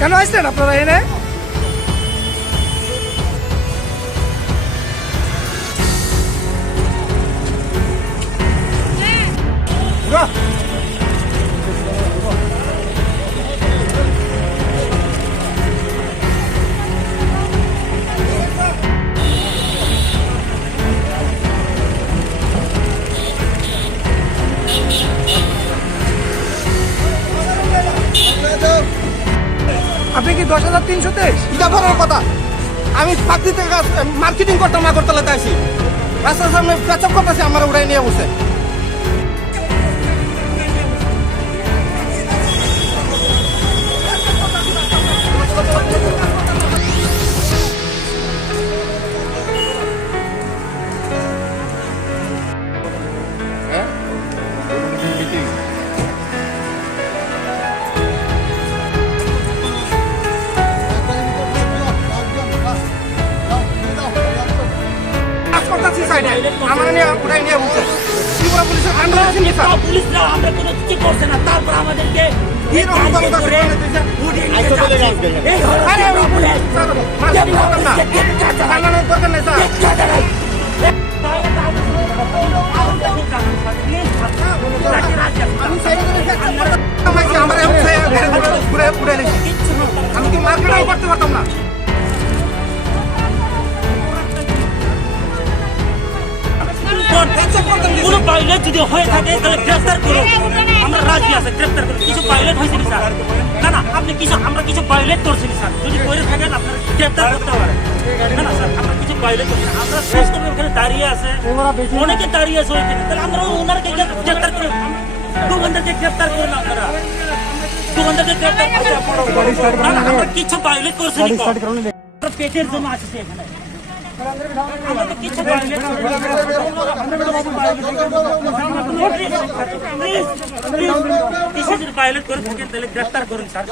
কেন আসছেন আপনারা এনে? আপনি কি 10,323? এটা বলার কথা। আমি চাকরি থেকে মার্কেটিং করতাম আগরতলাতে আসি, রাস্তার সামনে পেচাপ করতেছি, আমার উড়াই নিয়ে বসে। আমার নিয়ে উড়াই নিয়ে বসে ত্রিপুরা পুলিশের আন্ডারে আছেন কি স্যার? পুলিশরা আমরা কোনো কিছু করছে না, তারপর আমাদেরকে কি রকম ক্ষমতা আছে বলেন তো স্যার? এই ধরনের আরে পুলিশ স্যার, মার্কেটিং করতাম না, জানানোর দরকার নেই স্যার। আমার ঘুরে নিচ্ছি, আমি কি মার্কেটিং করতে পারতাম না? কোনো পাইলট যদি হয়ে থাকে তাহলে গ্রেফতার করুন, আমরা রাজি আছে গ্রেফতার করুন। কিছু পাইলট হয়েছে স্যার? না না, আপনি কিছু, আমরা কিছু পাইলট করছি স্যার, যদি করে থাকেন আপনার গ্রেফতার করতে পারেন। না না স্যার, আমরা কিছু পাইলট করছি, আমরা শেষ করবো। ওখানে দাঁড়িয়ে আছে, অনেকে দাঁড়িয়ে আছে ওইখানে, তাহলে আমরা ওনারকে গ্রেফতার করুন, দোকানদারকে গ্রেফতার করুন। আপনারা দোকানদারকে গ্রেফতার করুন। না না, আমরা কিছু পাইলট করছি, পেটের জন্য আসছে এখানে। আমরা তো কিছু পাইলট করে থাকেন তাহলে গ্রেফতার করুন স্যার।